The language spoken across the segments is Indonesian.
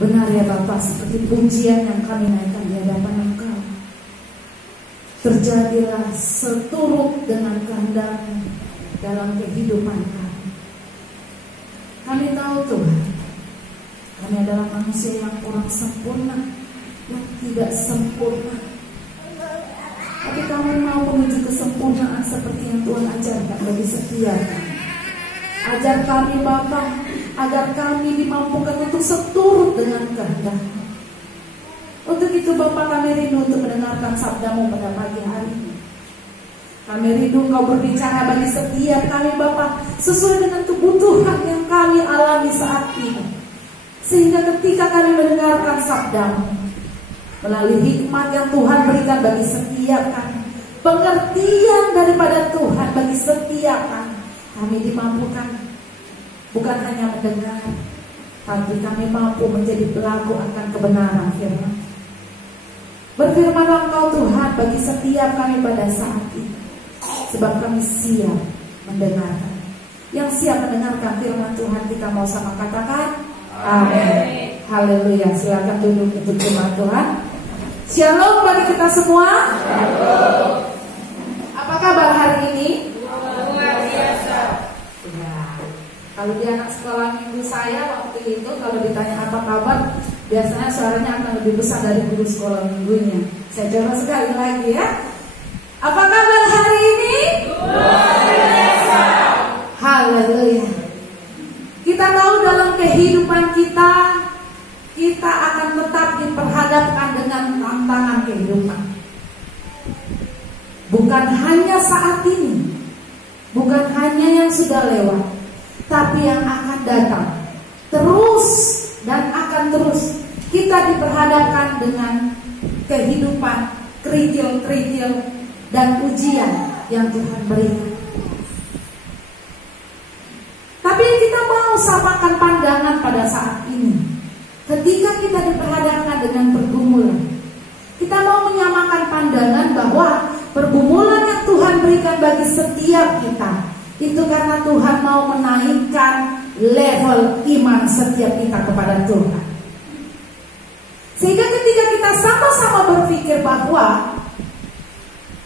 Benar ya Bapak, seperti pujian yang kami naikkan di hadapan Engkau, terjadilah seturut dengan kehendak-Mu dalam kehidupan kami. Kami tahu Tuhan, kami adalah manusia yang kurang sempurna, yang tidak sempurna. Tapi kami mau menuju kesempurnaan seperti yang Tuhan ajarkan bagi setiap kami. Ajar kami Bapa, agar kami dimampukan untuk seturut dengan kehendak-Mu. Untuk itu Bapa, kami rindu untuk mendengarkan sabda-Mu pada pagi hari ini. Kami rindu Engkau berbicara bagi setiap kami Bapa, sesuai dengan kebutuhan yang kami alami saat ini. Sehingga ketika kami mendengarkan sabda-Mu, melalui hikmat yang Tuhan berikan bagi setiap kami, pengertian daripada Tuhan bagi setiap kami dimampukan bukan hanya mendengar, tapi kami mampu menjadi pelaku akan kebenaran firman. Berfirmanlah Engkau Tuhan bagi setiap kami pada saat ini, sebab kami siap mendengarkan. Yang siap mendengarkan firman Tuhan, kita mau sama katakan amin. Haleluya. Silakan duduk untuk firman Tuhan. Shalom bagi kita semua. Shalom. Apa kabar hari ini? Luar biasa. Ya. Kalau di anak sekolah minggu saya waktu itu, kalau ditanya apa kabar, biasanya suaranya akan lebih besar dari guru sekolah minggunya. Saya coba sekali lagi ya. Apa kabar hari ini? Luar biasa. Haleluya. Kita tahu dalam kehidupan kita akan tetap diperhadapkan dengan tantangan kehidupan. Bukan hanya saat ini, bukan hanya yang sudah lewat, tapi yang akan datang. Terus dan akan terus kita diperhadapkan dengan kehidupan kerikil-kerikil dan ujian yang Tuhan berikan. Tapi kita mau samakan pandangan pada saat ini. Ketika kita diperhadapkan dengan pergumulan, kita mau menyamakan pandangan bahwa pergumulan yang Tuhan berikan bagi setiap kita itu karena Tuhan mau menaikkan level iman setiap kita kepada Tuhan. Sehingga ketika kita sama-sama berpikir bahwa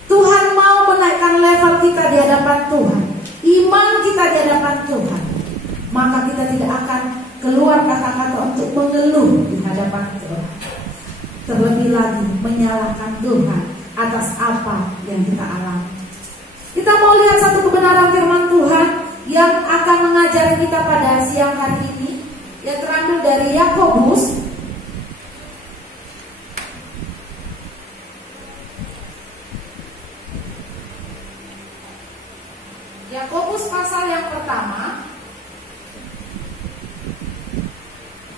Tuhan mau menaikkan level kita di hadapan Tuhan, iman kita di hadapan Tuhan, maka kita tidak akan keluar kata-kata untuk mengeluh di hadapan Tuhan. Terlebih lagi menyalahkan Tuhan atas apa yang kita alami. Kita mau lihat satu kebenaran firman Tuhan yang akan mengajari kita pada siang hari ini, yang terambil dari Yakobus. Yakobus pasal yang pertama,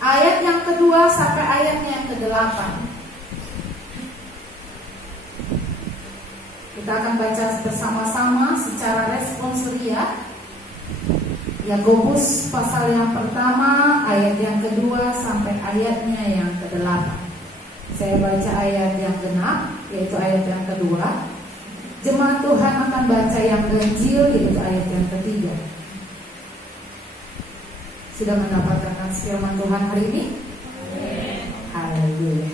ayat yang kedua sampai ayatnya yang ke-8. Kita akan baca bersama-sama secara respons ria. Yakobus pasal yang pertama, ayat yang kedua sampai ayatnya yang ke-8. Saya baca ayat yang genap, yaitu ayat yang kedua. Jemaat Tuhan akan baca yang ganjil, yaitu ayat yang ketiga. Sudah mendapatkan firman Tuhan hari ini? Haleluya.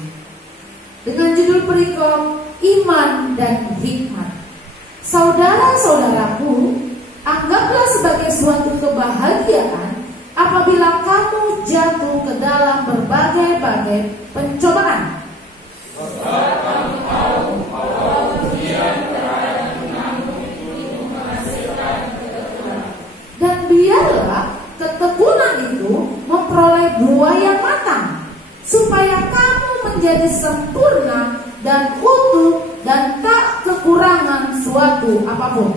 Dengan judul perikop iman dan hikmat. Saudara-saudaraku, anggaplah sebagai suatu kebahagiaan apabila kamu jatuh ke dalam berbagai-bagai pencobaan. Dan biarlah ketekunan itu memperoleh buah yang matang, supaya kamu menjadi sempurna dan utuh dan tak kekurangan suatu apapun.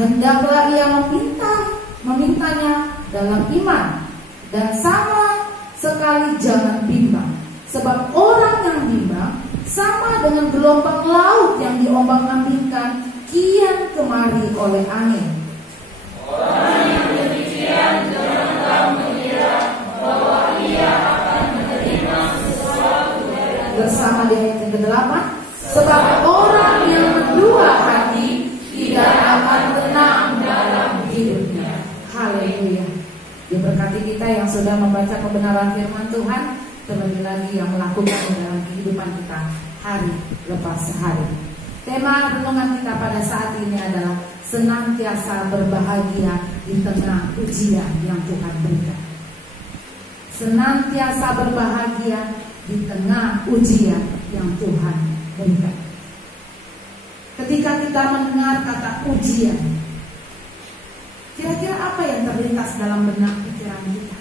Hendaklah ia memintanya dalam iman, dan sama sekali jangan bimbang. Sebab orang yang bimbang sama dengan gelombang laut yang diombang-ambingkan kian kemari oleh angin. Orang yang demikian janganlah mengira bahwa ia akan menerima sesuatu bersama di ayat yang ke-8. Sebab orang yang mendua hati tidak akan tenang dalam hidupnya. Haleluya. Diberkati kita yang sudah membaca kebenaran firman Tuhan, terlebih lagi yang melakukannya dalam kehidupan kita hari lepas hari. Tema renungan kita pada saat ini adalah senantiasa berbahagia di tengah ujian yang Tuhan berikan. Senantiasa berbahagia di tengah ujian yang Tuhan berikan. Ketika kita mendengar kata ujian, kira-kira apa yang terlintas dalam benak pikiran kita?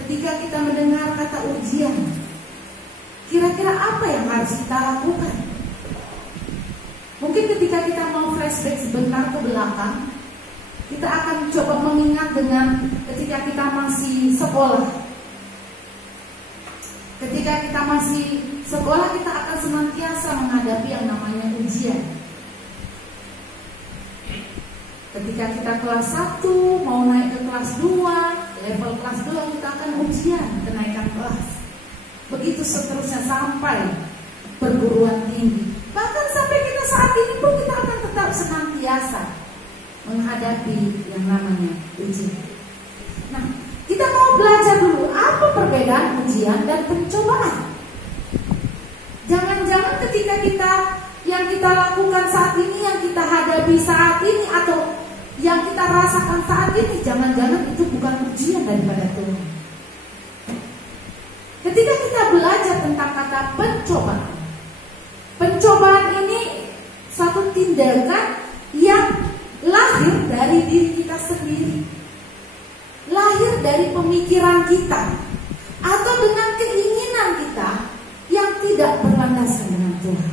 Ketika kita mendengar kata ujian, kira-kira apa yang harus kita lakukan? Mungkin ketika kita mau flashback sebentar ke belakang, kita akan coba mengingat dengan ketika kita masih sekolah. Ketika kita masih sekolah, kita akan senantiasa menghadapi yang namanya ujian. Ketika kita kelas 1 mau naik ke kelas 2, level kelas 2 kita akan ujian kenaikan kelas. Begitu seterusnya sampai perguruan tinggi. Bahkan sampai kita saat ini pun kita akan tetap senantiasa menghadapi yang namanya ujian. Nah, kita mau belajar dulu apa perbedaan ujian dan pencobaan. Jangan-jangan ketika yang kita lakukan saat ini, yang kita hadapi saat ini, atau yang kita rasakan saat ini, jangan-jangan itu bukan ujian daripada Tuhan. Ketika kita belajar tentang kata pencobaan, pencobaan ini satu tindakan yang lahir dari diri kita sendiri, lahir dari pemikiran kita, atau dengan keinginan kita yang tidak berlandaskan dengan Tuhan.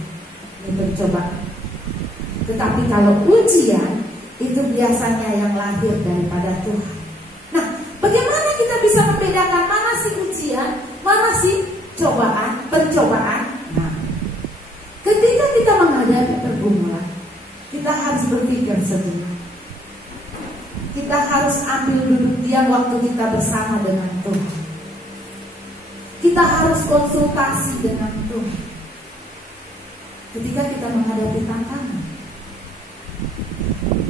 Ini pencobaan. Tetapi kalau ujian, itu biasanya yang lahir daripada Tuhan. Nah, bagaimana kita bisa membedakan mana sih ujian, mana sih pencobaan? Nah, ketika kita menghadapi pergumulan, kita harus berpikir sejenak. Kita harus ambil duduk diam waktu kita bersama dengan Tuhan. Kita harus konsultasi dengan Tuhan. Ketika kita menghadapi tantangan,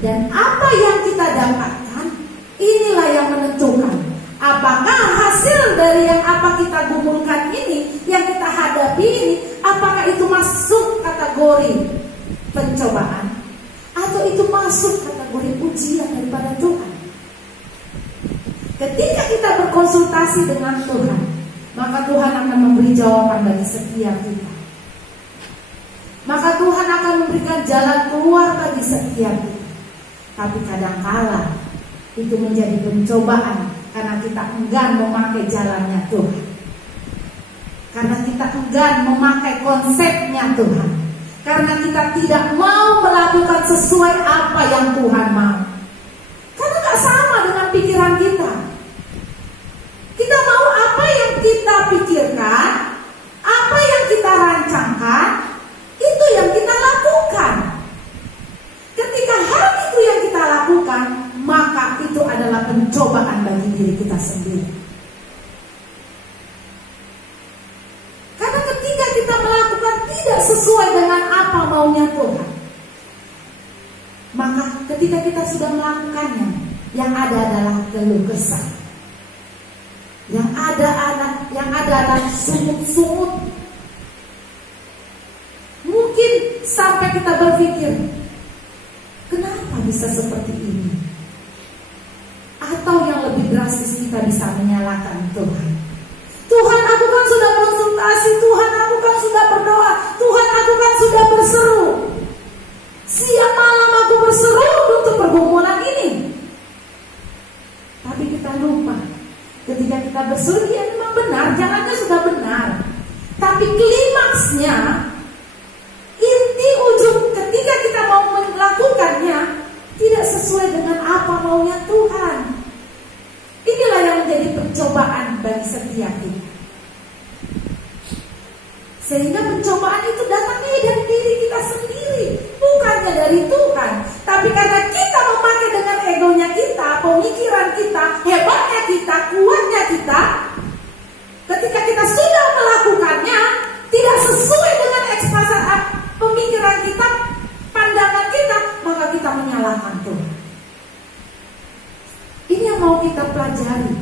dan apa yang kita dapatkan, inilah yang menentukan apakah hasil dari yang apa kita gumulkan ini, yang kita hadapi ini, apakah itu masuk kategori pencobaan, atau itu masuk kategori ujian daripada Tuhan. Ketika kita berkonsultasi dengan Tuhan, maka Tuhan akan memberi jawaban bagi setiap kita. Maka Tuhan akan memberikan jalan keluar bagi setiap kita. Tapi kadangkala itu menjadi pencobaan karena kita enggan memakai jalannya Tuhan. Karena kita enggan memakai konsepnya Tuhan. Karena kita tidak mau melakukan sesuai apa yang Tuhan mau. Karena gak sama dengan pikiran kita. Kita mau apa yang kita pikirkan, apa yang kita rancangkan, itu yang kita lakukan. Ketika hal itu yang kita lakukan, maka itu adalah pencobaan bagi diri kita sendiri. Karena ketika kita melakukan tidak sesuai dengan apa maunya Tuhan, maka ketika kita sudah melakukannya, yang ada adalah keluh kesah. Yang ada adalah sungut-sungut. Mungkin sampai kita berpikir, kenapa bisa seperti ini? Atau yang lebih drastis, kita bisa menyalahkan Tuhan. Tuhan, aku kan sudah konsultasi, Tuhan, aku kan sudah berdoa, Tuhan, aku kan sudah berseru. Siang malam aku berseru untuk pergumulan ini. Tapi kita lupa, ketika kita berseru, ya memang benar, jalannya sudah benar. Tapi klimaksnya, inti ujung ketika kita mau melakukannya, tidak sesuai dengan apa maunya Tuhan. Inilah yang menjadi pencobaan bagi setiap kita. Sehingga pencobaan itu datangnya dari diri kita sendiri, bukannya dari Tuhan. Tapi karena kita memakai dengan egonya kita, pemikiran kita, hebatnya kita, kuatnya kita, ketika kita sudah melakukannya tidak sesuai dengan ekspresi pemikiran kita, pandangan kita, maka kita menyalahkan Tuhan. Ini yang mau kita pelajari.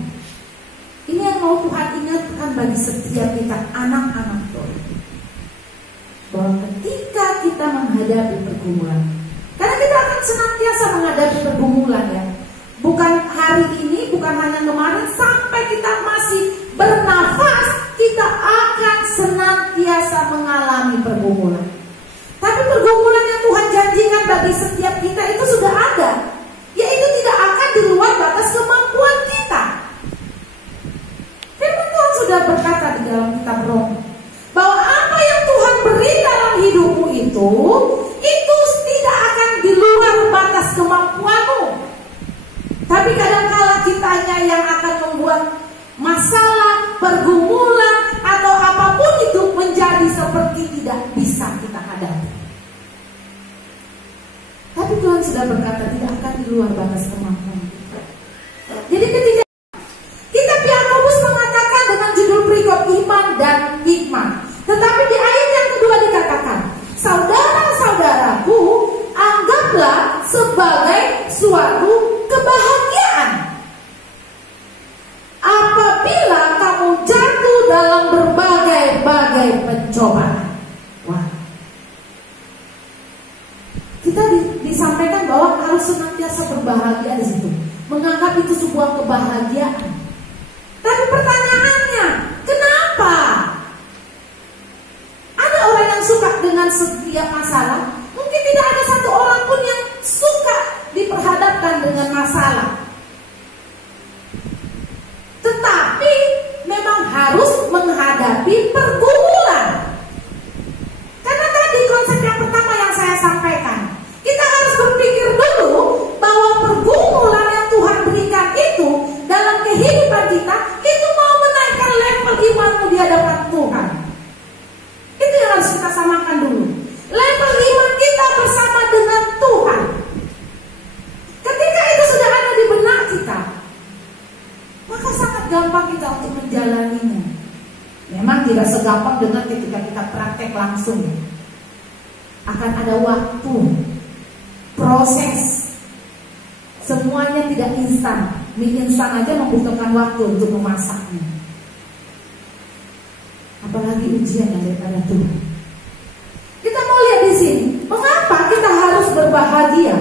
Ini yang mau Tuhan ingatkan bagi setiap kita, anak-anak Tuhan, bahwa ketika kita menghadapi pergumulan, karena kita akan senantiasa menghadapi pergumulan ya, bukan hari ini, bukan hanya kemarin, sampai kita masih bernafas, kita akan senantiasa mengalami pergumulan. Tapi pergumulan yang Tuhan janjikan bagi setiap kita itu sudah ada, yaitu tidak akan di luar batas kemampuan kita. Firman Tuhan sudah berkata di dalam kitab Roma, bahwa apa yang Tuhan beri dalam hidupmu itu tidak akan di luar batas kemampuanmu. Tapi kadang-kala kitanya yang akan membuat masalah, pergumulan, atau apapun itu menjadi seperti tidak bisa kita hadapi. Tapi Tuhan sudah berkata tidak akan di luar batas kemampuan kita. Jadi ketika kitab Yakobus mengatakan dengan judul berikut iman dan hikmah, tetapi di ayat yang kedua dikatakan, saudara-saudaraku, anggaplah sebagai suatu kebahagiaan apabila kamu jatuh dalam berbagai-bagai pencobaan. Wah, kita disampaikan bahwa harus senantiasa berbahagia di situ, menganggap itu sebuah kebahagiaan. Tapi pertanyaannya, kenapa? Ada orang yang suka dengan setiap masalah. Mungkin tidak ada satu orang pun yang suka diperhadapkan dengan masalah. Tetapi memang harus menghadapi pergumulan. Karena tadi konsep yang pertama yang saya sampaikan, kita harus berpikir dulu bahwa pergumulan yang Tuhan berikan itu dalam kehidupan kita, itu mau menaikkan level imanmu di hadapan Tuhan. Itu yang harus kita samakan dulu. Level iman kita bersama dengan Tuhan. Ketika itu sudah ada di benak kita, maka sangat gampang kita untuk menjalaninya. Memang tidak segampang dengan ketika kita praktek langsung. Akan ada waktu, proses. Semuanya tidak instan. Mie instan aja membutuhkan waktu untuk memasaknya. Apalagi ujian yang daripada Tuhan. Kita mau lihat di sini, mengapa kita harus berbahagia?